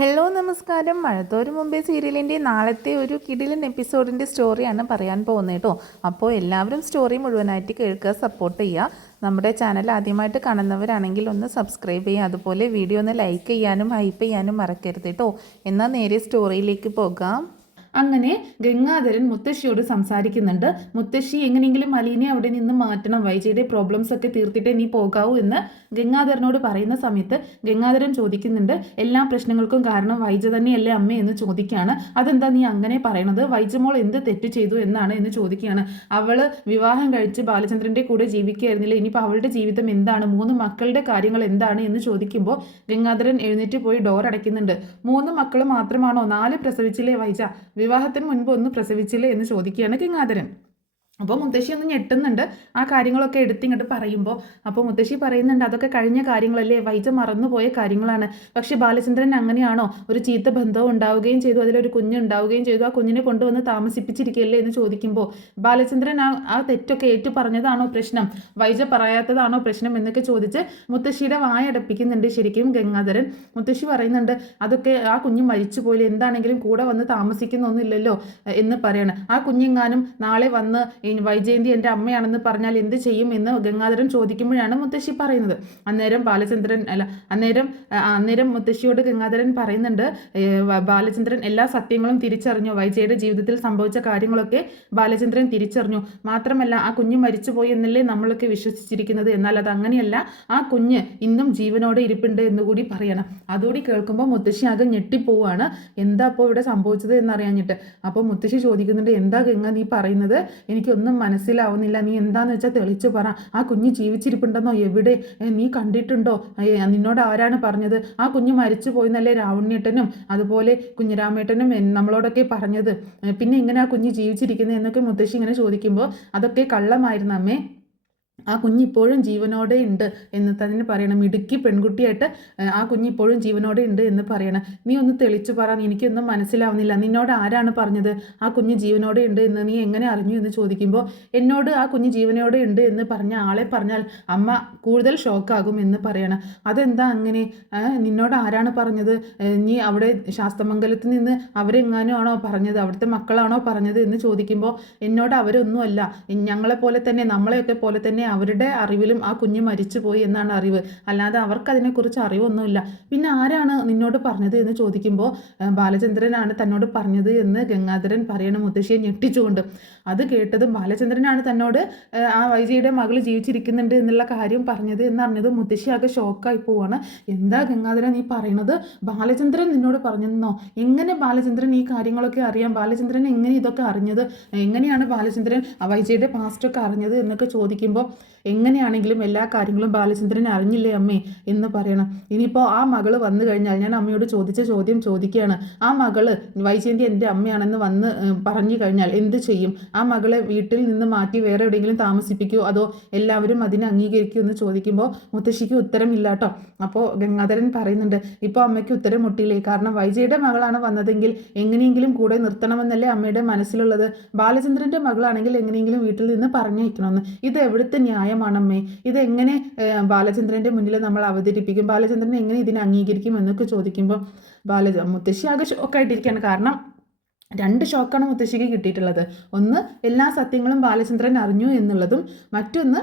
Hello നമസ്കാരം. മഴത്തോരു മുമ്പേ സീരിയലിൻ്റെ നാളത്തെ ഒരു കിടിലൻ എപ്പിസോഡിൻ്റെ സ്റ്റോറിയാണ് പറയാൻ പോകുന്നത് കേട്ടോ. അപ്പോൾ എല്ലാവരും സ്റ്റോറി മുഴുവനായിട്ട് കേൾക്കുക, സപ്പോർട്ട് ചെയ്യുക. നമ്മുടെ ചാനൽ ആദ്യമായിട്ട് കാണുന്നവരാണെങ്കിൽ ഒന്ന് സബ്സ്ക്രൈബ് ചെയ്യുക. അതുപോലെ വീഡിയോ ഒന്ന് ലൈക്ക് ചെയ്യാനും ഹൈപ്പ് ചെയ്യാനും മറക്കരുത് കേട്ടോ. എന്നാൽ നേരെ സ്റ്റോറിയിലേക്ക് പോകാം. അങ്ങനെ ഗംഗാധരൻ മുത്തശ്ശിയോട് സംസാരിക്കുന്നുണ്ട്. മുത്തശ്ശി എങ്ങനെയെങ്കിലും മലീനെ അവിടെ നിന്ന് മാറ്റണം, വൈജയുടെ പ്രോബ്ലംസ് ഒക്കെ തീർത്തിട്ടേ നീ പോകാവൂ എന്ന് ഗംഗാധരനോട് പറയുന്ന സമയത്ത് ഗംഗാധരൻ ചോദിക്കുന്നുണ്ട്, എല്ലാ പ്രശ്നങ്ങൾക്കും കാരണം വൈജ തന്നെയല്ലേ അമ്മ എന്ന് ചോദിക്കുകയാണ്. അതെന്താ നീ അങ്ങനെ പറയണത്? വൈജമോൾ എന്ത് തെറ്റ് ചെയ്തു എന്നാണ് എന്ന് ചോദിക്കുകയാണ്. അവള് വിവാഹം കഴിച്ച് ബാലചന്ദ്രന്റെ കൂടെ ജീവിക്കുകയായിരുന്നില്ല, ഇനിയിപ്പോൾ അവളുടെ ജീവിതം എന്താണ്, 3 മക്കളുടെ കാര്യങ്ങൾ എന്താണ് എന്ന് ചോദിക്കുമ്പോൾ ഗംഗാധരൻ എഴുന്നേറ്റ് പോയി ഡോർ അടയ്ക്കുന്നുണ്ട്. 3 മക്കൾ മാത്രമാണോ? 4 പ്രസവിച്ചില്ലേ വൈജ? വിവാഹത്തിന് മുൻപ് ഒന്ന് പ്രസവിച്ചില്ലേ എന്ന് ചോദിക്കുകയാണ് ഗംഗാധരൻ. അപ്പോൾ മുത്തശ്ശി ഒന്ന് ഞെട്ടുന്നുണ്ട് ആ കാര്യങ്ങളൊക്കെ എടുത്തിങ്ങോട്ട് പറയുമ്പോൾ. അപ്പോൾ മുത്തശ്ശി പറയുന്നുണ്ട്, അതൊക്കെ കഴിഞ്ഞ കാര്യങ്ങളല്ലേ, വൈജ മറന്നുപോയ കാര്യങ്ങളാണ്. പക്ഷെ ബാലചന്ദ്രൻ അങ്ങനെയാണോ? ഒരു ചീത്ത ബന്ധവും ഉണ്ടാവുകയും ചെയ്തു, അതിലൊരു കുഞ്ഞ് ഉണ്ടാവുകയും ചെയ്തു, ആ കുഞ്ഞിനെ കൊണ്ടുവന്ന് താമസിപ്പിച്ചിരിക്കുകയല്ലേ എന്ന് ചോദിക്കുമ്പോൾ ബാലചന്ദ്രൻ ആ തെറ്റൊക്കെ ഏറ്റു പറഞ്ഞതാണോ പ്രശ്നം, വൈജ പറയാത്തതാണോ പ്രശ്നം എന്നൊക്കെ ചോദിച്ച് മുത്തശ്ശിയുടെ വായടപ്പിക്കുന്നുണ്ട് ശരിക്കും ഗംഗാധരൻ. മുത്തശ്ശി പറയുന്നുണ്ട്, അതൊക്കെ ആ കുഞ്ഞ് മരിച്ചു പോയില്ല, എന്താണെങ്കിലും കൂടെ വന്ന് താമസിക്കുന്നൊന്നുമില്ലല്ലോ എന്ന് പറയാണ്. ആ കുഞ്ഞെങ്ങാനും നാളെ വന്ന് വൈജയന്തി എൻ്റെ അമ്മയാണെന്ന് പറഞ്ഞാൽ എന്ത് ചെയ്യും എന്ന് ഗംഗാധരൻ ചോദിക്കുമ്പോഴാണ് മുത്തശ്ശി പറയുന്നത്. അന്നേരം മുത്തശ്ശിയോട് ഗംഗാധരൻ പറയുന്നുണ്ട്, ബാലചന്ദ്രൻ എല്ലാ സത്യങ്ങളും തിരിച്ചറിഞ്ഞു, വൈജയുടെ ജീവിതത്തിൽ സംഭവിച്ച കാര്യങ്ങളൊക്കെ ബാലചന്ദ്രൻ തിരിച്ചറിഞ്ഞു. മാത്രമല്ല ആ കുഞ്ഞ് മരിച്ചുപോയി എന്നല്ലേ നമ്മളൊക്കെ വിശ്വസിച്ചിരിക്കുന്നത്, എന്നാൽ അത് അങ്ങനെയല്ല, ആ കുഞ്ഞ് ഇന്നും ജീവനോടെ ഇരിപ്പുണ്ട് എന്നുകൂടി പറയണം. അതുകൂടി കേൾക്കുമ്പോൾ മുത്തശ്ശി ആകെ ഞെട്ടിപ്പോവാണ്, എന്താ അപ്പോൾ ഇവിടെ സംഭവിച്ചത് എന്നറിയാഞ്ഞിട്ട്. അപ്പോൾ മുത്തശ്ശി ചോദിക്കുന്നുണ്ട്, എന്താ ഗംഗ നീ പറയുന്നത്, എനിക്കൊന്നും മനസ്സിലാവുന്നില്ല, നീ എന്താന്ന് വെച്ചാൽ തെളിച്ചു പറ. ആ കുഞ്ഞ് ജീവിച്ചിരിപ്പുണ്ടെന്നോ? എവിടെ? നീ കണ്ടിട്ടുണ്ടോ? നിന്നോട് ആരാണ് പറഞ്ഞത്? ആ കുഞ്ഞ് മരിച്ചു പോയിന്നല്ലേ രാവണ്യേട്ടനും അതുപോലെ കുഞ്ഞിരാമേട്ടനും നമ്മളോടൊക്കെ പറഞ്ഞത്, പിന്നെ ഇങ്ങനെ ആ കുഞ്ഞ് ജീവിച്ചിരിക്കുന്നത് എന്നൊക്കെ മുത്തശ്ശി ഇങ്ങനെ ചോദിക്കുമ്പോൾ, അതൊക്കെ കള്ളമായിരുന്നു അമ്മേ, ആ കുഞ്ഞിപ്പോഴും ജീവനോടെ ഉണ്ട് എന്ന് തന്നെ പറയണം. ഇടുക്കി പെൺകുട്ടിയായിട്ട് ആ കുഞ്ഞിപ്പോഴും ജീവനോടെ ഉണ്ട് എന്ന് പറയണം. നീ ഒന്ന് തെളിച്ചു പറ, എനിക്കൊന്നും മനസ്സിലാവുന്നില്ല, നിന്നോട് ആരാണ് പറഞ്ഞത് ആ കുഞ്ഞ് ജീവനോടെ ഉണ്ട് എന്ന്, നീ എങ്ങനെ അറിഞ്ഞു എന്ന് ചോദിക്കുമ്പോൾ, എന്നോട് ആ കുഞ്ഞ് ജീവനോടെ ഉണ്ട് എന്ന് പറഞ്ഞ ആളെ പറഞ്ഞാൽ അമ്മ കൂടുതൽ ഷോക്കാകും എന്ന് പറയണം. അതെന്താ അങ്ങനെ? നിന്നോട് ആരാണ് പറഞ്ഞത്? നീ അവിടെ ശാസ്തമംഗലത്ത് നിന്ന് അവരെങ്ങാനും ആണോ പറഞ്ഞത്, അവിടുത്തെ മക്കളാണോ പറഞ്ഞത് എന്ന് ചോദിക്കുമ്പോൾ, എന്നോട് അവരൊന്നുമല്ല, ഞങ്ങളെപ്പോലെ തന്നെ നമ്മളെയൊക്കെ പോലെ തന്നെ അവരുടെ അറിവിലും ആ കുഞ്ഞ് മരിച്ചുപോയി എന്നാണ് അറിവ്, അല്ലാതെ അവർക്കതിനെക്കുറിച്ച് അറിവൊന്നുമില്ല. പിന്നെ ആരാണ് നിന്നോട് പറഞ്ഞത് എന്ന് ചോദിക്കുമ്പോൾ, ബാലചന്ദ്രനാണ് തന്നോട് പറഞ്ഞത് എന്ന് ഗംഗാധരൻ പറയണം മുത്തശ്ശിയെ ഞെട്ടിച്ചുകൊണ്ട്. അത് കേട്ടതും ബാലചന്ദ്രനാണ് തന്നോട് ആ വൈജയുടെ മകൾ ജീവിച്ചിരിക്കുന്നുണ്ട് എന്നുള്ള കാര്യം പറഞ്ഞത് എന്നറിഞ്ഞത് മുത്തശ്ശി ആകെ ഷോക്കായി പോവാണ്. എന്താ ഗംഗാധരൻ നീ പറയുന്നത്? ബാലചന്ദ്രൻ നിന്നോട് പറഞ്ഞെന്നോ? എങ്ങനെ ബാലചന്ദ്രൻ ഈ കാര്യങ്ങളൊക്കെ അറിയാം? ബാലചന്ദ്രൻ എങ്ങനെ ഇതൊക്കെ അറിഞ്ഞത്? എങ്ങനെയാണ് ബാലചന്ദ്രൻ വൈജയുടെ പാസ്റ്റൊക്കെ അറിഞ്ഞത് എന്നൊക്കെ ചോദിക്കുമ്പോൾ, എങ്ങനെയാണെങ്കിലും എല്ലാ കാര്യങ്ങളും ബാലചന്ദ്രൻ അറിഞ്ഞില്ലേ അമ്മേ എന്ന് പറയണം. ഇനിയിപ്പോൾ ആ മകള് വന്നു കഴിഞ്ഞാൽ, ഞാൻ അമ്മയോട് ചോദിച്ച ചോദ്യം ചോദിക്കുകയാണ്, ആ മകള് വൈജയന്തി എൻ്റെ അമ്മയാണെന്ന് വന്ന് പറഞ്ഞു കഴിഞ്ഞാൽ എന്ത് ചെയ്യും? ആ മകളെ വീട്ടിൽ നിന്ന് മാറ്റി വേറെ എവിടെയെങ്കിലും താമസിപ്പിക്കുമോ, അതോ എല്ലാവരും അതിനെ അംഗീകരിക്കുമോ എന്ന് ചോദിക്കുമ്പോൾ മുത്തശ്ശിക്ക് ഉത്തരമില്ല കേട്ടോ. അപ്പോൾ ഗംഗാധരൻ പറയുന്നുണ്ട്, ഇപ്പോൾ അമ്മയ്ക്ക് ഉത്തരം മുട്ടിയില്ലേ, കാരണം വൈജയുടെ മകളാണ് വന്നതെങ്കിൽ എങ്ങനെയെങ്കിലും കൂടെ നിർത്തണമെന്നല്ലേ അമ്മയുടെ മനസ്സിലുള്ളത്. ബാലചന്ദ്രൻ്റെ മകളാണെങ്കിൽ എങ്ങനെയെങ്കിലും വീട്ടിൽ നിന്ന് പറഞ്ഞയക്കണമെന്ന്. ഇത് എവിടുത്തെ ന്യായമാണമ്മേ? ഇതെങ്ങനെ ബാലചന്ദ്രൻ്റെ മുന്നിൽ നമ്മൾ അവതരിപ്പിക്കും? ബാലചന്ദ്രൻ എങ്ങനെ ഇതിനെ അംഗീകരിക്കും എന്നൊക്കെ ചോദിക്കുമ്പോൾ മുത്തശ്ശി ആകെ ഷോക്കായിട്ടിരിക്കുകയാണ്. കാരണം 2 ഷോക്കാണ് മുത്തശ്ശിക്ക് കിട്ടിയിട്ടുള്ളത്. ഒന്ന്, എല്ലാ സത്യങ്ങളും ബാലചന്ദ്രൻ അറിഞ്ഞു എന്നുള്ളതും, മറ്റൊന്ന്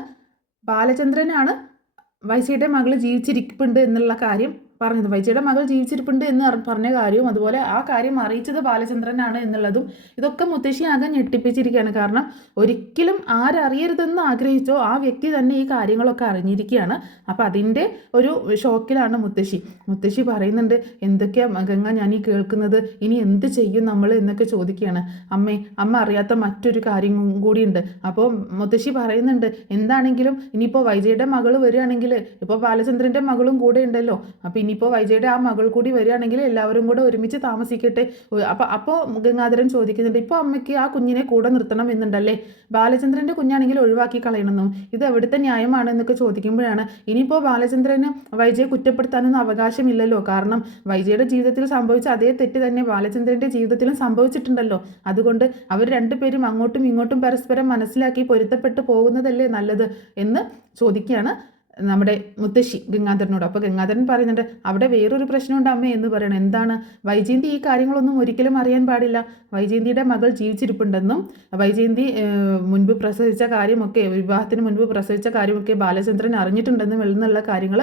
ബാലചന്ദ്രനാണ് വൈജയുടെ മകൾ ജീവിച്ചിരിപ്പുണ്ട് എന്നുള്ള കാര്യം പറഞ്ഞത്, വൈജയുടെ മകൾ ജീവിച്ചിരിപ്പുണ്ട് എന്ന് പറഞ്ഞ കാര്യവും, അതുപോലെ ആ കാര്യം അറിയിച്ചത് ബാലചന്ദ്രനാണ് എന്നുള്ളതും. ഇതൊക്കെ മുത്തശ്ശി ആകെ ഞെട്ടിപ്പിച്ചിരിക്കുകയാണ്. കാരണം ഒരിക്കലും ആരറിയരുതെന്ന് ആഗ്രഹിച്ചോ ആ വ്യക്തി തന്നെ ഈ കാര്യങ്ങളൊക്കെ അറിഞ്ഞിരിക്കുകയാണ്. അപ്പോൾ അതിൻ്റെ ഒരു ഷോക്കിലാണ് മുത്തശ്ശി. മുത്തശ്ശി പറയുന്നുണ്ട്, എന്തൊക്കെയാ ഗംഗ ഞാൻ ഈ കേൾക്കുന്നത്, ഇനി എന്ത് ചെയ്യും നമ്മൾ എന്നൊക്കെ ചോദിക്കുകയാണ്. അമ്മ അറിയാത്ത മറ്റൊരു കാര്യം കൂടിയുണ്ട്. അപ്പോൾ മുത്തശ്ശി പറയുന്നുണ്ട്, എന്താണെങ്കിലും ഇനിയിപ്പോൾ വൈജയുടെ മകൾ വരികയാണെങ്കിൽ, ഇപ്പോൾ ബാലചന്ദ്രൻ്റെ മകളും കൂടെ ഉണ്ടല്ലോ, അപ്പോൾ ഇനിയിപ്പോൾ വൈജയുടെ ആ മകൾ കൂടി വരികയാണെങ്കിൽ എല്ലാവരും കൂടെ ഒരുമിച്ച് താമസിക്കട്ടെ. അപ്പോൾ ഗംഗാധരൻ ചോദിക്കുന്നുണ്ട്, ഇപ്പോൾ അമ്മയ്ക്ക് ആ കുഞ്ഞിനെ കൂടെ നിർത്തണം എന്നുണ്ടല്ലേ, ബാലചന്ദ്രൻ്റെ കുഞ്ഞാണെങ്കിൽ ഒഴിവാക്കി കളയണമെന്നും, ഇത് എവിടുത്തെ ന്യായമാണ് എന്നൊക്കെ ചോദിക്കുമ്പോഴാണ്, ഇനിയിപ്പോൾ ബാലചന്ദ്രന് വൈജയെ കുറ്റപ്പെടുത്താനൊന്നും അവകാശമില്ലല്ലോ, കാരണം വൈജയുടെ ജീവിതത്തിൽ സംഭവിച്ച അതേ തെറ്റ് തന്നെ ബാലചന്ദ്രൻ്റെ ജീവിതത്തിലും സംഭവിച്ചിട്ടുണ്ടല്ലോ, അതുകൊണ്ട് അവർ 2 പേരും അങ്ങോട്ടും ഇങ്ങോട്ടും പരസ്പരം മനസ്സിലാക്കി പൊരുത്തപ്പെട്ടു പോകുന്നതല്ലേ നല്ലത് എന്ന് ചോദിക്കുകയാണ് നമ്മുടെ മുത്തശ്ശി ഗംഗാധരനോട്. അപ്പോൾ ഗംഗാധരൻ പറയുന്നുണ്ട് അവിടെ വേറൊരു പ്രശ്നമുണ്ട് അമ്മേ എന്ന് പറയണം. എന്താണ്? വൈജയന്തി ഈ കാര്യങ്ങളൊന്നും ഒരിക്കലും അറിയാൻ പാടില്ല. വൈജയന്തിയുടെ മകൾ ജീവിച്ചിരിപ്പുണ്ടെന്നും വൈജയന്തി മുൻപ് പ്രസവിച്ച കാര്യമൊക്കെ, വിവാഹത്തിന് മുൻപ് പ്രസവിച്ച കാര്യമൊക്കെ ബാലചന്ദ്രൻ അറിഞ്ഞിട്ടുണ്ടെന്നും എന്നുള്ള കാര്യങ്ങൾ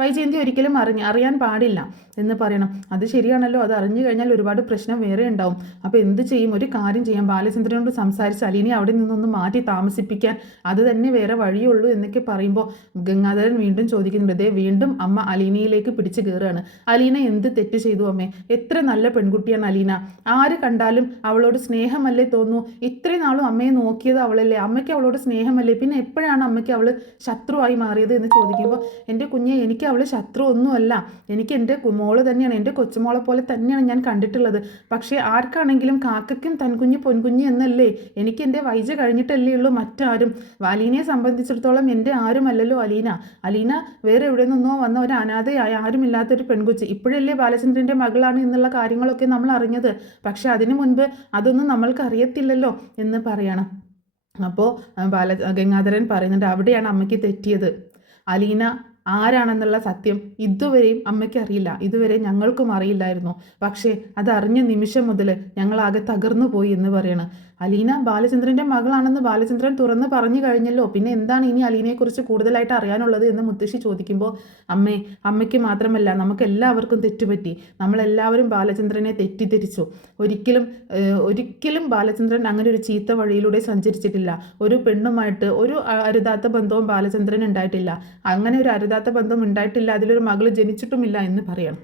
വൈജയന്തി ഒരിക്കലും അറിയാൻ പാടില്ല എന്ന് പറയണം. അത് ശരിയാണല്ലോ, അത് അറിഞ്ഞു കഴിഞ്ഞാൽ ഒരുപാട് പ്രശ്നം വേറെ ഉണ്ടാവും. അപ്പോൾ എന്ത് ചെയ്യും? ഒരു കാര്യം ചെയ്യാം, ബാലചന്ദ്രനോട് സംസാരിച്ച് അലീനെ അവിടെ നിന്നൊന്ന് മാറ്റി താമസിപ്പിക്കാൻ അത് തന്നെ വേറെ വഴിയുള്ളൂ എന്നൊക്കെ പറയുമ്പോൾ ഗംഗാധരൻ വീണ്ടും ചോദിക്കുന്നുണ്ട്. ദേ വീണ്ടും അമ്മ അലീനയിലേക്ക് പിടിച്ചു കയറുകയാണ്. അലീന എന്ത് തെറ്റ് ചെയ്തു അമ്മേ? എത്ര നല്ല പെൺകുട്ടിയാണ് അലീന. ആര് കണ്ടാലും അവളോട് സ്നേഹമല്ലേ തോന്നൂ. ഇത്രയും നാളും അമ്മയെ നോക്കിയത് അവളല്ലേ, അമ്മയ്ക്ക് അവളോട് സ്നേഹമല്ലേ, പിന്നെ എപ്പോഴാണ് അമ്മയ്ക്ക് അവൾ ശത്രുവായി മാറിയത് എന്ന് ചോദിക്കുമ്പോൾ എൻ്റെ കുഞ്ഞെ, എനിക്ക് അവൾ ശത്രു ഒന്നുമല്ല. എനിക്ക് എൻ്റെ മോള് തന്നെയാണ്, എൻ്റെ കൊച്ചുമോളെ പോലെ തന്നെയാണ് ഞാൻ കണ്ടിട്ടുള്ളത്. പക്ഷേ ആർക്കാണെങ്കിലും കാക്കയ്ക്കും തൻകുഞ്ഞ് പൊൻകുഞ്ഞ് എന്നല്ലേ, എനിക്ക് എൻ്റെ വൈജ കഴിഞ്ഞിട്ടല്ലേ ഉള്ളൂ മറ്റാരും. അലീനയെ സംബന്ധിച്ചിടത്തോളം എൻ്റെ ആരുമല്ലല്ലോ അലീന. അലീന വേറെ എവിടെ നിന്നോ വന്ന ഒരു അനാഥയായ ആരുമില്ലാത്തൊരു പെൺകൊച്ച്. ഇപ്പോഴല്ലേ ബാലചന്ദ്രൻ്റെ മകളാണ് എന്നുള്ള കാര്യങ്ങളൊക്കെ നമ്മൾ അറിഞ്ഞത്. പക്ഷെ അതിനു മുൻപ് അതൊന്നും നമ്മൾക്ക് അറിയത്തില്ലല്ലോ എന്ന് പറയണം. അപ്പോൾ ഗംഗാധരൻ പറയുന്നുണ്ട് അവിടെയാണ് അമ്മയ്ക്ക് തെറ്റിയത്. അലീന ആരാണെന്നുള്ള സത്യം ഇതുവരെയും അമ്മയ്ക്ക് അറിയില്ല, ഇതുവരെ ഞങ്ങൾക്കും അറിയില്ലായിരുന്നു. പക്ഷേ അതറിഞ്ഞ നിമിഷം മുതൽ ഞങ്ങളാകെ തകർന്നു പോയി എന്ന് പറയണം. അലീന ബാലചന്ദ്രൻ്റെ മകളാണെന്ന് ബാലചന്ദ്രൻ തുറന്ന് പറഞ്ഞു കഴിഞ്ഞല്ലോ, പിന്നെ എന്താണ് ഇനി അലീനയെക്കുറിച്ച് കൂടുതലായിട്ട് അറിയാനുള്ളത് എന്ന് മുത്തശ്ശി ചോദിക്കുമ്പോൾ അമ്മയ്ക്ക് മാത്രമല്ല നമുക്ക് എല്ലാവർക്കും തെറ്റുപറ്റി. നമ്മളെല്ലാവരും ബാലചന്ദ്രനെ തെറ്റിദ്ധരിച്ചു. ഒരിക്കലും ബാലചന്ദ്രൻ അങ്ങനെ ഒരു ചീത്ത വഴിയിലൂടെ സഞ്ചരിച്ചിട്ടില്ല. ഒരു പെണ്ണുമായിട്ട് ഒരു അരുതാത്ത ബന്ധവും ബാലചന്ദ്രൻ ഉണ്ടായിട്ടില്ല. അങ്ങനെ ഒരു അരുതാത്ത ബന്ധം ഉണ്ടായിട്ടില്ല, അതിലൊരു മകൾ ജനിച്ചിട്ടുമില്ല എന്ന് പറയണം.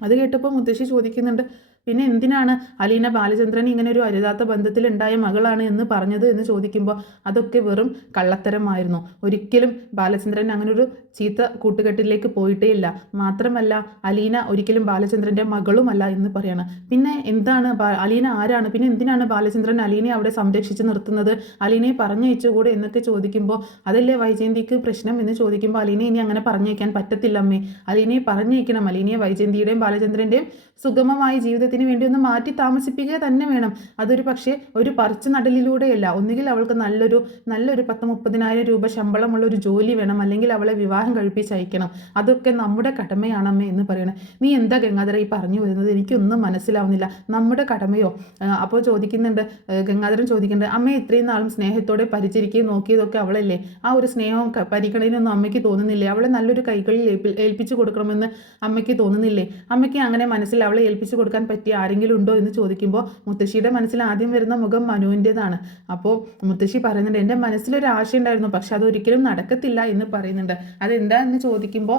അത് കേട്ടപ്പോൾ മുത്തശ്ശി ചോദിക്കുന്നുണ്ട്, പിന്നെ എന്തിനാണ് അലീന ബാലചന്ദ്രൻ ഇങ്ങനെ ഒരു അരുതാത്ത ബന്ധത്തിലുണ്ടായ മകളാണ് എന്ന് പറഞ്ഞത് എന്ന് ചോദിക്കുമ്പോൾ അതൊക്കെ വെറും കള്ളത്തരമായിരുന്നു. ഒരിക്കലും ബാലചന്ദ്രൻ അങ്ങനെ ഒരു ചീത്ത കൂട്ടുകെട്ടിലേക്ക് പോയിട്ടേ ഇല്ല. മാത്രമല്ല അലീന ഒരിക്കലും ബാലചന്ദ്രൻ്റെ മകളുമല്ല എന്ന് പറയണം. പിന്നെ എന്താണ് അലീന ആരാണ്? പിന്നെ എന്തിനാണ് ബാലചന്ദ്രൻ അലീനയെ അവിടെ സംരക്ഷിച്ച് നിർത്തുന്നത്? അലീനയെ പറഞ്ഞയച്ചുകൂടെ എന്നൊക്കെ ചോദിക്കുമ്പോൾ അതല്ലേ വൈജയന്തിക്ക് പ്രശ്നം എന്ന് ചോദിക്കുമ്പോൾ അലീനയെ ഇനി അങ്ങനെ പറഞ്ഞയക്കാൻ പറ്റത്തില്ല അമ്മേ. അലീനയെ പറഞ്ഞയക്കണം. അലീനയെ വൈജയന്തിയുടെയും ബാലചന്ദ്രൻ്റെയും സുഗമമായ ജീവിതത്തിന് വേണ്ടി ഒന്ന് മാറ്റി താമസിപ്പിക്കുക തന്നെ വേണം. അതൊരു പക്ഷേ ഒരു പറിച്ചു നടലിലൂടെയല്ല. ഒന്നുകിൽ അവൾക്ക് നല്ലൊരു 10-30,000 രൂപ ശമ്പളമുള്ള ഒരു ജോലി വേണം, അല്ലെങ്കിൽ അവളെ വിവാഹം കഴിപ്പിച്ചയക്കണം. അതൊക്കെ നമ്മുടെ കടമയാണമ്മേ എന്ന് പറയണം. നീ എന്താ ഗംഗാധര ഈ പറഞ്ഞു വരുന്നത്? എനിക്കൊന്നും മനസ്സിലാവുന്നില്ല. നമ്മുടെ കടമയോ? അപ്പോൾ ഗംഗാധരൻ ചോദിക്കുന്നുണ്ട്, അമ്മയെ ഇത്രയും നാളും സ്നേഹത്തോടെ പരിചരിക്കുകയും നോക്കിയതൊക്കെ അവളല്ലേ? ആ ഒരു സ്നേഹവും പരിഗണനയൊന്നും അമ്മയ്ക്ക് തോന്നുന്നില്ലേ? അവളെ നല്ലൊരു കൈകളിൽ ഏൽപ്പിച്ചു കൊടുക്കണമെന്ന് അമ്മയ്ക്ക് തോന്നുന്നില്ലേ? അമ്മയ്ക്ക് അങ്ങനെ മനസ്സിൽ അവളെ ഏൽപ്പിച്ചു കൊടുക്കാൻ പറ്റിയ ആരെങ്കിലും ഉണ്ടോ എന്ന് ചോദിക്കുമ്പോൾ മുത്തശ്ശിയുടെ മനസ്സിൽ ആദ്യം വരുന്ന മുഖം മനുവിൻ്റെതാണ്. അപ്പോൾ മുത്തശ്ശി പറയുന്നുണ്ട്, എൻ്റെ മനസ്സിലൊരു ആശ ഉണ്ടായിരുന്നു, പക്ഷെ അതൊരിക്കലും നടക്കത്തില്ല എന്ന് പറയുന്നുണ്ട്. അതെന്താ എന്ന് ചോദിക്കുമ്പോൾ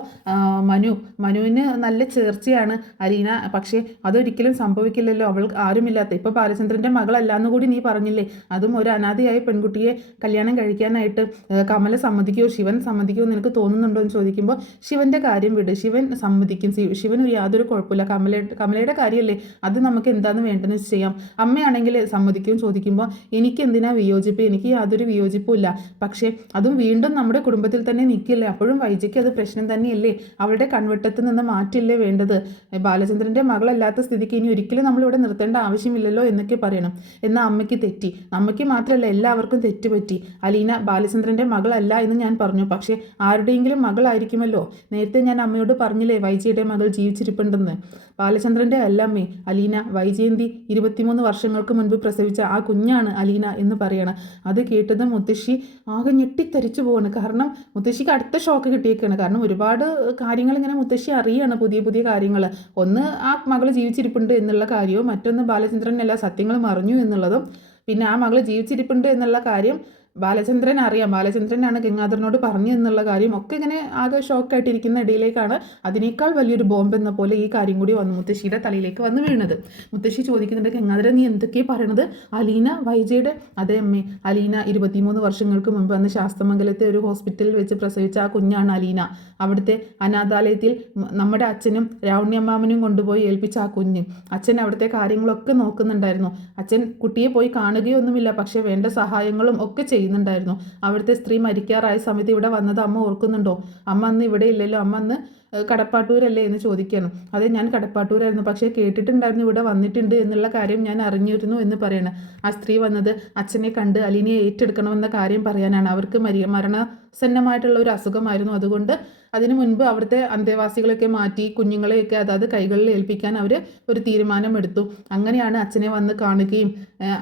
മനുവിന് നല്ല ചേർച്ചയാണ് അലീന, പക്ഷേ അതൊരിക്കലും സംഭവിക്കില്ലല്ലോ, അവൾ ആരുമില്ലാത്ത. ഇപ്പോൾ ബാലചന്ദ്രൻ്റെ മകളല്ല എന്ന് കൂടി നീ പറഞ്ഞില്ലേ, അതും ഒരു അനാഥയായ പെൺകുട്ടിയെ കല്യാണം കഴിക്കാനായിട്ട് കമല സമ്മതിക്കുമോ, ശിവൻ സമ്മതിക്കുമോ നിനക്ക് തോന്നുന്നുണ്ടോ എന്ന് ചോദിക്കുമ്പോൾ ശിവൻ്റെ കാര്യം വിട്, ശിവൻ സമ്മതിക്കും, ശിവന് യാതൊരു കുഴപ്പമില്ല, കമലയുടെ കാര്യമല്ലേ, അത് നമുക്ക് എന്താണെന്ന് വേണ്ടെന്ന് ചെയ്യാം. അമ്മയാണെങ്കിൽ സമ്മതിക്കും ചോദിക്കുമ്പോൾ എനിക്ക് എന്തിനാ വിയോജിപ്പ്? എനിക്ക് യാതൊരു വിയോജിപ്പും ഇല്ല. പക്ഷേ അതും വീണ്ടും നമ്മുടെ കുടുംബത്തിൽ തന്നെ നിൽക്കില്ലേ, അപ്പോഴും വൈജയ്ക്ക് അത് പ്രശ്നം തന്നെയല്ലേ, അവളുടെ കൺവെട്ടത്ത് നിന്ന് മാറ്റില്ലേ വേണ്ടത്. ബാലചന്ദ്രൻ്റെ മകളല്ലാത്ത സ്ഥിതിക്ക് ഇനി ഒരിക്കലും നമ്മളിവിടെ നിർത്തേണ്ട ആവശ്യമില്ലല്ലോ എന്നൊക്കെ പറയണം. എന്നാൽ അമ്മയ്ക്ക് തെറ്റി, അമ്മയ്ക്ക് മാത്രമല്ല എല്ലാവർക്കും തെറ്റുപറ്റി. അലീന ബാലചന്ദ്രൻ്റെ മകളല്ല എന്ന് ഞാൻ പറഞ്ഞു, പക്ഷേ ആരുടെയെങ്കിലും മകളായിരിക്കുമല്ലോ. നേരത്തെ ഞാൻ അമ്മയോട് പറഞ്ഞില്ലേ വൈജയുടെ മകൾ ജീവിച്ചിരിപ്പുണ്ടെന്ന്. ബാലചന്ദ്രൻ്റെ അല്ലമ്മേ അലീന, വൈജയന്തി 23 വർഷങ്ങൾക്ക് മുൻപ് പ്രസവിച്ച ആ കുഞ്ഞാണ് അലീന എന്ന് പറയണം. അത് കേട്ടത് മുത്തശ്ശി ആകെ ഞെട്ടിത്തരിച്ചു പോവാണ്. കാരണം മുത്തശ്ശിക്ക് അടുത്ത ഷോക്ക് കിട്ടിയേക്കാണ്. കാരണം ഒരുപാട് കാര്യങ്ങൾ ഇങ്ങനെ മുത്തശ്ശി അറിയാണ്, പുതിയ കാര്യങ്ങൾ. ഒന്ന് ആ മകൾ ജീവിച്ചിരിപ്പുണ്ട് എന്നുള്ള കാര്യവും, മറ്റൊന്ന് ബാലചന്ദ്രൻ എല്ലാ സത്യങ്ങളും അറിഞ്ഞു എന്നുള്ളതും, പിന്നെ ആ മകൾ ജീവിച്ചിരിപ്പുണ്ട് എന്നുള്ള കാര്യം ബാലചന്ദ്രൻ അറിയാം, ബാലചന്ദ്രനാണ് ഗംഗാധരനോട് പറഞ്ഞു എന്നുള്ള കാര്യം ഒക്കെ ഇങ്ങനെ ആകെ ഷോക്കായിട്ടിരിക്കുന്ന ഇടയിലേക്കാണ് അതിനേക്കാൾ വലിയൊരു ബോംബ് എന്ന പോലെ ഈ കാര്യം കൂടി വന്നു മുത്തശ്ശിയുടെ തലയിലേക്ക് വന്ന് വീണത്. മുത്തശ്ശി ചോദിക്കുന്നുണ്ട്, ഗംഗാധരൻ നീ എന്തൊക്കെയാണ് പറയണത്? അലീന വൈജയുടെ? അതേ അമ്മേ, അലീന 23 വർഷങ്ങൾക്ക് മുമ്പ് അന്ന് ശാസ്തമംഗലത്തെ ഒരു ഹോസ്പിറ്റലിൽ വെച്ച് പ്രസവിച്ച ആ കുഞ്ഞാണ് അലീന. അവിടുത്തെ അനാഥാലയത്തിൽ നമ്മുടെ അച്ഛനും രാവണ്യമ്മാമനും കൊണ്ടുപോയി ഏൽപ്പിച്ച ആ കുഞ്ഞ്. അച്ഛൻ അവിടുത്തെ കാര്യങ്ങളൊക്കെ നോക്കുന്നുണ്ടായിരുന്നു. അച്ഛൻ കുട്ടിയെ പോയി കാണുകയൊന്നുമില്ല, പക്ഷേ വേണ്ട സഹായങ്ങളും ഒക്കെ ചെയ്യുന്നുണ്ടായിരുന്നു. അവിടുത്തെ സ്ത്രീ മരിക്കാറായ സമയത്ത് ഇവിടെ വന്നത് അമ്മ ഓർക്കുന്നുണ്ടോ? അമ്മ അന്ന് ഇവിടെ ഇല്ലല്ലോ, അമ്മ അന്ന് കടപ്പാട്ടൂരല്ലേ എന്ന് ചോദിക്കുകയാണ്. അതെ, ഞാൻ കടപ്പാട്ടൂരായിരുന്നു, പക്ഷേ കേട്ടിട്ടുണ്ടായിരുന്നു ഇവിടെ വന്നിട്ടുണ്ട് എന്നുള്ള കാര്യം ഞാൻ അറിഞ്ഞിരുന്നു എന്ന് പറയണം. ആ സ്ത്രീ വന്നത് അച്ഛനെ കണ്ട് അലീനയെ ഏറ്റെടുക്കണമെന്ന കാര്യം പറയാനാണ്. അവർക്ക് മരണസന്നമായിട്ടുള്ള ഒരു അസുഖമായിരുന്നു. അതുകൊണ്ട് അതിനു മുൻപ് അവിടുത്തെ അന്തേവാസികളൊക്കെ മാറ്റി കുഞ്ഞുങ്ങളെയൊക്കെ അതാത് കൈകളിൽ ഏൽപ്പിക്കാൻ അവർ ഒരു തീരുമാനമെടുത്തു. അങ്ങനെയാണ് അച്ഛനെ വന്ന് കാണുകയും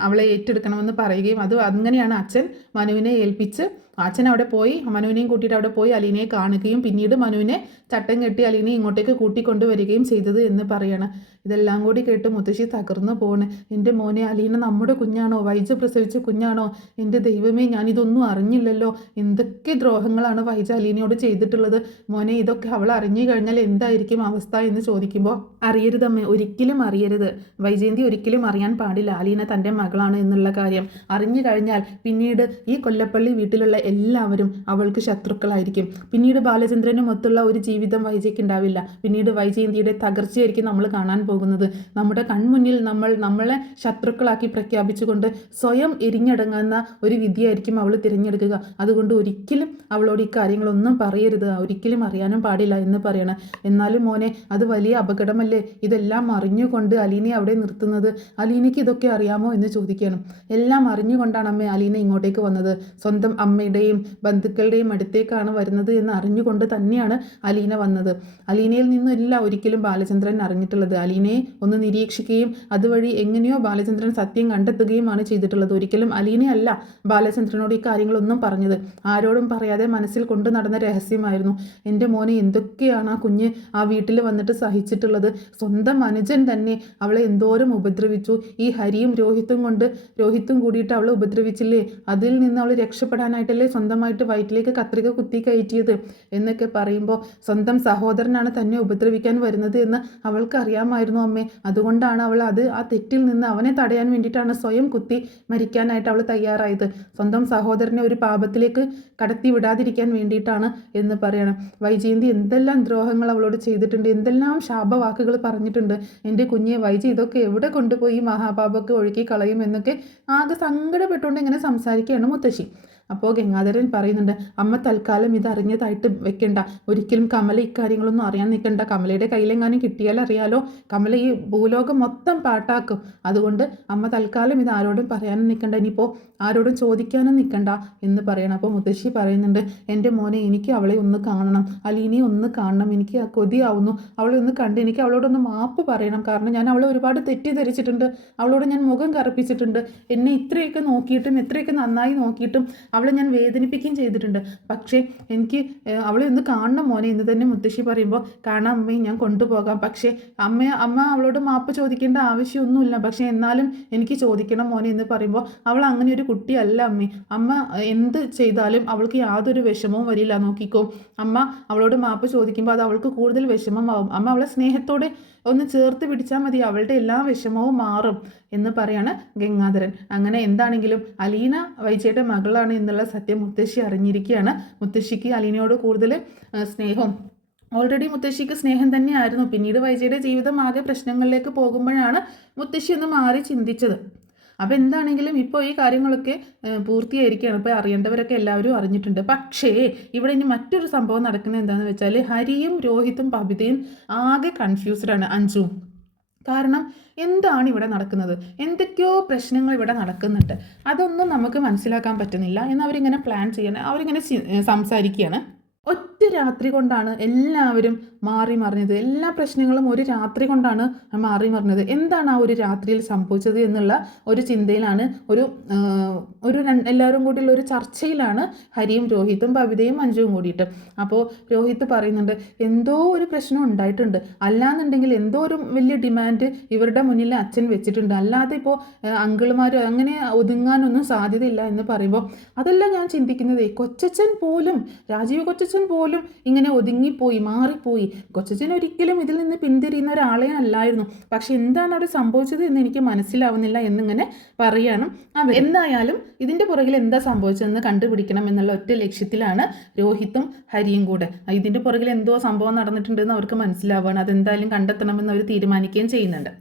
അവളെ ഏറ്റെടുക്കണമെന്ന് പറയുകയും അങ്ങനെയാണ് അച്ഛൻ മനുവിനെ ഏൽപ്പിച്ച് അച്ഛൻ അവിടെ പോയി മനുവിനെയും കൂട്ടിയിട്ട് അവിടെ പോയി അലീനയെ കാണുകയും പിന്നീട് മനുവിനെ ചട്ടം കെട്ടി അലീനയെ ഇങ്ങോട്ടേക്ക് കൂട്ടിക്കൊണ്ടുവരികയും ചെയ്തത് എന്ന് പറയാണ്. ഇതെല്ലാം കൂടി കേട്ട് മുത്തശ്ശി തകർന്നു പോണ്. എൻ്റെ മോനെ, അലീന നമ്മുടെ കുഞ്ഞാണോ? വൈജ പ്രസവിച്ച കുഞ്ഞാണോ? എൻ്റെ ദൈവമേ, ഞാനിതൊന്നും അറിഞ്ഞില്ലല്ലോ. എന്തൊക്കെ ദ്രോഹങ്ങളാണ് വൈജ അലീനയോട് ചെയ്തിട്ടുള്ളത്. മോനെ, ഇതൊക്കെ അവൾ അറിഞ്ഞു കഴിഞ്ഞാൽ എന്തായിരിക്കും അവസ്ഥ എന്ന് ചോദിക്കുമ്പോൾ, അറിയരുതമ്മേ, ഒരിക്കലും അറിയരുത്. വൈജയന്തി ഒരിക്കലും അറിയാൻ പാടില്ല അലീന തൻ്റെ മകളാണ് എന്നുള്ള കാര്യം. അറിഞ്ഞു കഴിഞ്ഞാൽ പിന്നീട് ഈ കൊല്ലപ്പള്ളി വീട്ടിലുള്ള എല്ലാവരും അവൾക്ക് ശത്രുക്കളായിരിക്കും. പിന്നീട് ബാലചന്ദ്രനും ഒത്തുള്ള ഒരു ജീവിതം വൈജയ്ക്ക് ഉണ്ടാവില്ല. പിന്നീട് വൈജയന്തിയുടെ തകർച്ചയായിരിക്കും നമ്മൾ കാണാൻ പോകുന്നത്. നമ്മുടെ കൺമുന്നിൽ നമ്മളെ ശത്രുക്കളാക്കി പ്രഖ്യാപിച്ചുകൊണ്ട് സ്വയം എരിഞ്ഞടങ്ങുന്ന ഒരു വിധിയായിരിക്കും അവൾ തിരഞ്ഞെടുക്കുക. അതുകൊണ്ട് ഒരിക്കലും അവളോട് ഈ കാര്യങ്ങളൊന്നും പറയരുത്, ഒരിക്കലും അറിയാനും പാടില്ല എന്ന് പറയണം. എന്നാലും മോനെ, അത് വലിയ അപകടമല്ലേ? ഇതെല്ലാം അറിഞ്ഞുകൊണ്ട് അലീനയെ അവിടെ നിർത്തുന്നത്. അലീനയ്ക്ക് ഇതൊക്കെ അറിയാമോ എന്ന് ചോദിക്കണം. എല്ലാം അറിഞ്ഞുകൊണ്ടാണ് അമ്മ അലീന ഇങ്ങോട്ടേക്ക് വന്നത്. സ്വന്തം അമ്മയുടെയും ബന്ധുക്കളുടെയും അടുത്തേക്കാണ് വരുന്നത് എന്ന് അറിഞ്ഞുകൊണ്ട് തന്നെയാണ് അലീന വന്നത്. അലീനയിൽ നിന്നില്ല ഒരിക്കലും ബാലചന്ദ്രൻ അറിഞ്ഞിട്ടുള്ളത്. അലീനയെ ഒന്ന് നിരീക്ഷിക്കുകയും അതുവഴി എങ്ങനെയോ ബാലചന്ദ്രൻ സത്യം കണ്ടെത്തുകയുമാണ് ചെയ്തിട്ടുള്ളത്. ഒരിക്കലും അലീനയല്ല ബാലചന്ദ്രനോട് ഈ കാര്യങ്ങളൊന്നും പറഞ്ഞത്. ആരോടും പറയാതെ മനസ്സിൽ കൊണ്ടു നടന്ന രഹസ്യമായിരുന്നു. എൻ്റെ മോനെ, എന്തൊക്കെയാണ് ആ കുഞ്ഞ് ആ വീട്ടിൽ വന്നിട്ട് സഹിച്ചിട്ടുള്ളത്. സ്വന്തം അനുജൻ തന്നെ അവളെ എന്തോരം ഉപദ്രവിച്ചു. ഈ ഹരിയും രോഹിത്തും കൂടിയിട്ട് അവളെ ഉപദ്രവിച്ചില്ലേ? അതിൽ നിന്ന് അവൾ രക്ഷപ്പെടാനായിട്ടല്ലേ സ്വന്തമായിട്ട് വയറ്റിലേക്ക് കത്രിക കുത്തി കയറ്റിയത് എന്നൊക്കെ പറയുമ്പോൾ, സ്വന്തം സഹോദരനാണ് തന്നെ ഉപദ്രവിക്കാൻ വരുന്നത് എന്ന് അവൾക്ക് അറിയാമായിരുന്നു അമ്മേ. അതുകൊണ്ടാണ് അവൾ ആ തെറ്റിൽ നിന്ന് അവനെ തടയാൻ വേണ്ടിയിട്ടാണ് സ്വയം കുത്തി മരിക്കാനായിട്ട് അവൾ തയ്യാറായത്. സ്വന്തം സഹോദരനെ ഒരു പാപത്തിലേക്ക് കടത്തി വിടാതിരിക്കാൻ വേണ്ടിയിട്ടാണ് എന്ന് പറയണം. വൈജയന്തി എന്തെല്ലാം ദ്രോഹങ്ങൾ അവളോട് ചെയ്തിട്ടുണ്ട്, എന്തെല്ലാം ശാപവാക്കുകൾ പറഞ്ഞിട്ടുണ്ട്. എൻ്റെ കുഞ്ഞെ, വൈജി ഇതൊക്കെ എവിടെ കൊണ്ടുപോയി മഹാപാപമൊക്കെ ഒഴുക്കി കളയും എന്നൊക്കെ ആകെ സങ്കടപ്പെട്ടുകൊണ്ട് ഇങ്ങനെ സംസാരിക്കുകയാണ് മുത്തശ്ശി. അപ്പോൾ ഗംഗാധരൻ പറയുന്നുണ്ട്, അമ്മ തൽക്കാലം ഇത് അറിഞ്ഞതായിട്ട് വെക്കണ്ട. ഒരിക്കലും കമല ഇക്കാര്യങ്ങളൊന്നും അറിയാൻ നിൽക്കണ്ട. കമലയുടെ കയ്യിലെങ്ങാനും കിട്ടിയാൽ അറിയാലോ, കമല ഈ ഭൂലോകം മൊത്തം പാട്ടാക്കും. അതുകൊണ്ട് അമ്മ തൽക്കാലം ഇത് ആരോടും പറയാനും നിൽക്കണ്ട, ഇനിയിപ്പോൾ ആരോടും ചോദിക്കാനും നിൽക്കണ്ട എന്ന് പറയണം. അപ്പോൾ മുത്തശ്ശി പറയുന്നുണ്ട്, എൻ്റെ മോനെ, എനിക്ക് അവളെ ഒന്ന് കാണണം, അലീനയെ ഒന്ന് കാണണം, എനിക്ക് കൊതിയാവുന്നു. അവളെ ഒന്ന് കണ്ട് എനിക്ക് അവളോടൊന്ന് മാപ്പ് പറയണം. കാരണം ഞാൻ അവളെ ഒരുപാട് തെറ്റിദ്ധരിച്ചിട്ടുണ്ട്, അവളോട് ഞാൻ മുഖം കറുപ്പിച്ചിട്ടുണ്ട്. എന്നെ ഇത്രയൊക്കെ നോക്കിയിട്ടും ഇത്രയൊക്കെ നന്നായി നോക്കിയിട്ടും അവളെ ഞാൻ വേദനിപ്പിക്കുകയും ചെയ്തിട്ടുണ്ട്. പക്ഷേ എനിക്ക് അവളെ ഒന്ന് കാണണം മോനെ എന്ന് തന്നെ മുത്തശ്ശി പറയുമ്പോൾ, കാണാം അമ്മയെ, ഞാൻ കൊണ്ടുപോകാം. പക്ഷേ അമ്മ അവളോട് മാപ്പ് ചോദിക്കേണ്ട ആവശ്യമൊന്നുമില്ല, പക്ഷേ എന്നാലും എനിക്ക് ചോദിക്കണം മോനെ എന്ന് പറയുമ്പോൾ, അവൾ അങ്ങനെ ഒരു കുട്ടിയല്ല അമ്മേ. അമ്മ എന്ത് ചെയ്താലും അവൾക്ക് യാതൊരു വിഷമവും വരില്ല. നോക്കിക്കോ, അമ്മ അവളോട് മാപ്പ് ചോദിക്കുമ്പോൾ അത് അവൾക്ക് കൂടുതൽ വിഷമമാവും. അമ്മ അവളെ സ്നേഹത്തോടെ ഒന്ന് ചേർത്ത് പിടിച്ചാൽ മതി, അവളുടെ എല്ലാ വിഷമവും മാറും എന്ന് പറയാണ് ഗംഗാധരൻ. അങ്ങനെ എന്താണെങ്കിലും അലീന വൈജയുടെ മകളാണ് എന്നുള്ള സത്യം മുത്തശ്ശി അറിഞ്ഞിരിക്കുകയാണ്. മുത്തശ്ശിക്ക് അലീനയോട് കൂടുതൽ സ്നേഹം, ഓൾറെഡി മുത്തശ്ശിക്ക് സ്നേഹം തന്നെയായിരുന്നു. പിന്നീട് വൈജയുടെ ജീവിതം ആകെ പ്രശ്നങ്ങളിലേക്ക് പോകുമ്പോഴാണ് മുത്തശ്ശി ഒന്ന് മാറി ചിന്തിച്ചത്. അപ്പോൾ എന്താണെങ്കിലും ഇപ്പോൾ ഈ കാര്യങ്ങളൊക്കെ പൂർത്തിയായിരിക്കുകയാണ്. ഇപ്പോൾ അറിയേണ്ടവരൊക്കെ എല്ലാവരും അറിഞ്ഞിട്ടുണ്ട്. പക്ഷേ ഇവിടെ ഇനി മറ്റൊരു സംഭവം നടക്കുന്നത് എന്താണെന്ന് വെച്ചാൽ, ഹരിയും രോഹിത്തും ബബിതയും ആകെ കൺഫ്യൂസ്ഡാണ്, അഞ്ജുവും. കാരണം എന്താണ് ഇവിടെ നടക്കുന്നത്? എന്തൊക്കെയോ പ്രശ്നങ്ങൾ ഇവിടെ നടക്കുന്നുണ്ട്. അതൊന്നും നമുക്ക് മനസ്സിലാക്കാൻ പറ്റുന്നില്ല എന്ന് അവരിങ്ങനെ പ്ലാൻ ചെയ്യണം. അവരിങ്ങനെ സംസാരിക്കുകയാണ്. ഒറ്റ രാത്രി കൊണ്ടാണ് എല്ലാവരും മാറി മറിഞ്ഞത്. എല്ലാ പ്രശ്നങ്ങളും ഒരു രാത്രി കൊണ്ടാണ് മാറി മറിഞ്ഞത്. എന്താണ് ആ ഒരു രാത്രിയിൽ സംഭവിച്ചത് എന്നുള്ള ഒരു ചിന്തയിലാണ്, എല്ലാവരും കൂടിയുള്ള ഒരു ചർച്ചയിലാണ് ഹരിയും രോഹിത്തും ബബിതയും മഞ്ജുവും കൂടിയിട്ട്. അപ്പോൾ രോഹിത്ത് പറയുന്നുണ്ട്, എന്തോ ഒരു പ്രശ്നം ഉണ്ടായിട്ടുണ്ട്, അല്ലാന്നുണ്ടെങ്കിൽ എന്തോ ഒരു വലിയ ഡിമാൻഡ് ഇവരുടെ മുന്നിൽ അച്ഛൻ വെച്ചിട്ടുണ്ട്, അല്ലാതെ ഇപ്പോൾ അങ്കിളുമാർ അങ്ങനെ ഒതുങ്ങാനൊന്നും സാധ്യതയില്ല എന്ന് പറയുമ്പോൾ, അതല്ല ഞാൻ ചിന്തിക്കുന്നത്, കൊച്ചച്ഛൻ പോലും, രാജീവ് കൊച്ചച്ഛൻ പോലും ഇങ്ങനെ ഒതുങ്ങിപ്പോയി, മാറിപ്പോയി. കൊച്ചച്ഛൻ ഒരിക്കലും ഇതിൽ നിന്ന് പിന്തിരിയുന്ന ഒരാളെ അല്ലായിരുന്നു. പക്ഷെ എന്താണ് അവിടെ സംഭവിച്ചത് എന്ന് എനിക്ക് മനസ്സിലാവുന്നില്ല എന്നിങ്ങനെ പറയാണ്. എന്തായാലും ഇതിൻ്റെ പുറകിൽ എന്താ സംഭവിച്ചതെന്ന് കണ്ടുപിടിക്കണം എന്നുള്ള ഒറ്റ ലക്ഷ്യത്തിലാണ് രോഹിത്തും ഹരിയും കൂടെ. ഇതിൻ്റെ പുറകിൽ എന്തോ സംഭവം നടന്നിട്ടുണ്ടെന്ന് അവർക്ക് മനസ്സിലാവുകയാണ്. അതെന്തായാലും കണ്ടെത്തണമെന്ന് അവർ തീരുമാനിക്കുകയും ചെയ്യുന്നുണ്ട്.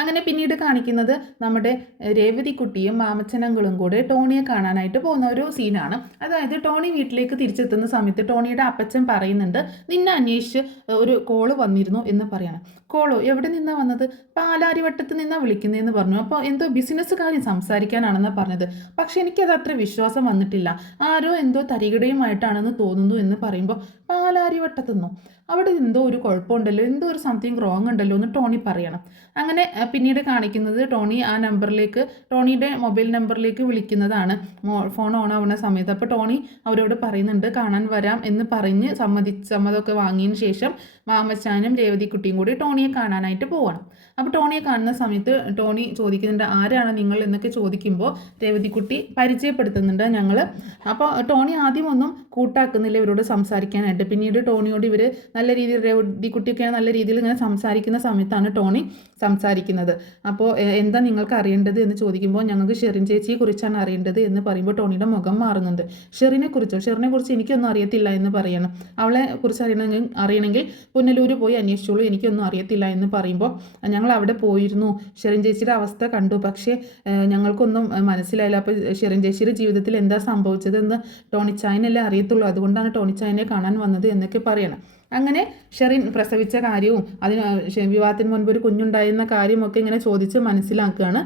അങ്ങനെ പിന്നീട് കാണിക്കുന്നത് നമ്മുടെ രേവതിക്കുട്ടിയും മാമച്ചനങ്ങളും കൂടെ ടോണിയെ കാണാനായിട്ട് പോകുന്ന ഒരു സീനാണ്. അതായത് ടോണി വീട്ടിലേക്ക് തിരിച്ചെത്തുന്ന സമയത്ത് ടോണിയുടെ അപ്പച്ചൻ പറയുന്നുണ്ട്, നിന്നെ അന്വേഷിച്ച് ഒരു കോള് വന്നിരുന്നു എന്ന് പറയണം. കോളോ? എവിടെ നിന്നാണ് വന്നത്? പാലാരിവട്ടത്ത് നിന്നാണ് വിളിക്കുന്നതെന്ന് പറഞ്ഞു. അപ്പോൾ എന്തോ ബിസിനസ് കാര്യം സംസാരിക്കാനാണെന്നാണ് പറഞ്ഞത്. പക്ഷെ എനിക്കത് അത്ര വിശ്വാസം വന്നിട്ടില്ല. ആരോ എന്തോ തരികിടയുമായിട്ടാണെന്ന് തോന്നുന്നു എന്ന് പറയുമ്പോൾ പാലാരിവട്ടത്തുനിന്നോ? അവിടെ എന്തോ ഒരു കുഴപ്പമുണ്ടല്ലോ, എന്തോ ഒരു സംതിങ് റോങ് ഉണ്ടല്ലോ എന്ന് ടോണി പറയണം. അങ്ങനെ പിന്നീട് കാണിക്കുന്നത് ടോണി ആ നമ്പറിലേക്ക്, ടോണിയുടെ മൊബൈൽ നമ്പറിലേക്ക് വിളിക്കുന്നതാണ് ഫോൺ ഓൺ ആവുന്ന സമയത്ത്. അപ്പോൾ ടോണി അവരോട് പറയുന്നുണ്ട് കാണാൻ വരാം എന്ന് പറഞ്ഞ് സമ്മതമൊക്കെ വാങ്ങിയതിന് ശേഷം മാമച്ചാനും രേവതിക്കുട്ടിയും കൂടി ടോണിയെ കാണാനായിട്ട് പോകണം. അപ്പോൾ ടോണിയെ കാണുന്ന സമയത്ത് ടോണി ചോദിക്കുന്നുണ്ട്, ആരാണ് നിങ്ങൾ എന്നൊക്കെ ചോദിക്കുമ്പോൾ രേവതിക്കുട്ടി പരിചയപ്പെടുത്തുന്നുണ്ട് ഞങ്ങൾ. അപ്പോൾ ടോണി ആദ്യമൊന്നും കൂട്ടാക്കുന്നില്ല ഇവരോട് സംസാരിക്കാനായിട്ട്. പിന്നീട് ടോണിയോട് ഇവർ നല്ല രീതിയിൽ, രേവതിക്കുട്ടിയൊക്കെയാണ് നല്ല രീതിയിൽ ഇങ്ങനെ സംസാരിക്കുന്ന സമയത്താണ് ടോണി സംസാരിക്കുന്നത്. അപ്പോൾ എന്താ നിങ്ങൾക്ക് അറിയേണ്ടത് എന്ന് ചോദിക്കുമ്പോൾ ഞങ്ങൾക്ക് ഷെറിൻ ചേച്ചിയെ കുറിച്ചാണ് അറിയേണ്ടത് എന്ന് പറയുമ്പോൾ ടോണിയുടെ മുഖം മാറുന്നുണ്ട്. ഷെറിനെ കുറിച്ച് എനിക്കൊന്നും അറിയത്തില്ല എന്ന് പറയണം. അവളെ കുറിച്ച് അറിയണമെങ്കിൽ പുനലൂർ പോയി അന്വേഷിച്ചോളൂ, എനിക്കൊന്നും അറിയത്തില്ല എന്ന് പറയുമ്പോൾ ഞങ്ങൾ അവിടെ പോയിരുന്നു, ഷെറിൻ ചേച്ചിയുടെ അവസ്ഥ കണ്ടു, പക്ഷേ ഞങ്ങൾക്കൊന്നും മനസ്സിലായില്ല. അപ്പോൾ ഷെറിൻ ചേച്ചിയുടെ ജീവിതത്തിൽ എന്താ സംഭവിച്ചതെന്ന് ടോണിച്ചായനല്ലേ അറിയത്തുള്ളൂ, അതുകൊണ്ടാണ് ടോണിച്ചായനെ കാണാൻ വന്നത് എന്നൊക്കെ പറയണം. അങ്ങനെ ഷെറിൻ പ്രസവിച്ച കാര്യവും അതിന് വിവാഹത്തിന് മുൻപ് ഒരു കുഞ്ഞുണ്ടായിരുന്ന കാര്യമൊക്കെ ഇങ്ങനെ ചോദിച്ച് മനസ്സിലാക്കുകയാണ്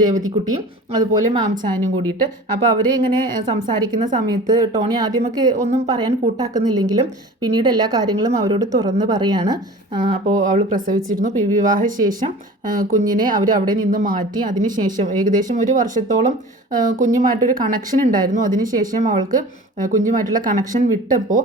രേവതിക്കുട്ടിയും അതുപോലെ മാംചായനും കൂടിയിട്ട്. അപ്പോൾ അവർ ഇങ്ങനെ സംസാരിക്കുന്ന സമയത്ത് ടോണി ആദ്യമൊക്കെ ഒന്നും പറയാൻ കൂട്ടാക്കുന്നില്ലെങ്കിലും പിന്നീട് എല്ലാ കാര്യങ്ങളും അവരോട് തുറന്ന് പറയാണ്. അപ്പോൾ അവൾ പ്രസവിച്ചിരുന്നു, വിവാഹശേഷം കുഞ്ഞിനെ അവർ അവിടെ നിന്ന് മാറ്റി. അതിനുശേഷം ഏകദേശം ഒരു വർഷത്തോളം കുഞ്ഞുമായിട്ടൊരു കണക്ഷൻ ഉണ്ടായിരുന്നു. അതിനുശേഷം അവൾക്ക് കുഞ്ഞുമായിട്ടുള്ള കണക്ഷൻ വിട്ടപ്പോൾ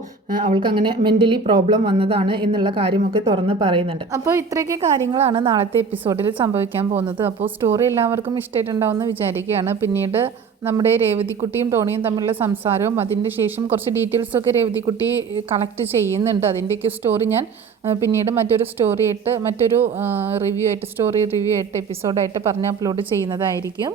അവൾക്ക് അങ്ങനെ മെൻ്റലി പ്രോബ്ലം വന്നതാണ് എന്നുള്ള കാര്യമൊക്കെ തുറന്ന് പറയുന്നുണ്ട്. അപ്പോൾ ഇത്രയൊക്കെ കാര്യങ്ങളാണ് നാളത്തെ എപ്പിസോഡിൽ സംഭവിക്കാൻ പോകുന്നത്. അപ്പോൾ സ്റ്റോറി എല്ലാവർക്കും ഇഷ്ടമായിട്ടുണ്ടാവുമെന്ന് വിചാരിക്കുകയാണ്. പിന്നീട് നമ്മുടെ രേവതിക്കുട്ടിയും ടോണിയും തമ്മിലുള്ള സംസാരവും അതിൻ്റെ ശേഷം കുറച്ച് ഡീറ്റെയിൽസൊക്കെ രേവതിക്കുട്ടി കളക്ട് ചെയ്യുന്നുണ്ട്. അതിൻ്റെയൊക്കെ സ്റ്റോറി ഞാൻ പിന്നീട് മറ്റൊരു സ്റ്റോറി ആയിട്ട്, മറ്റൊരു സ്റ്റോറി റിവ്യൂ ആയിട്ട് എപ്പിസോഡായിട്ട് പറഞ്ഞ് അപ്ലോഡ് ചെയ്യുന്നതായിരിക്കും.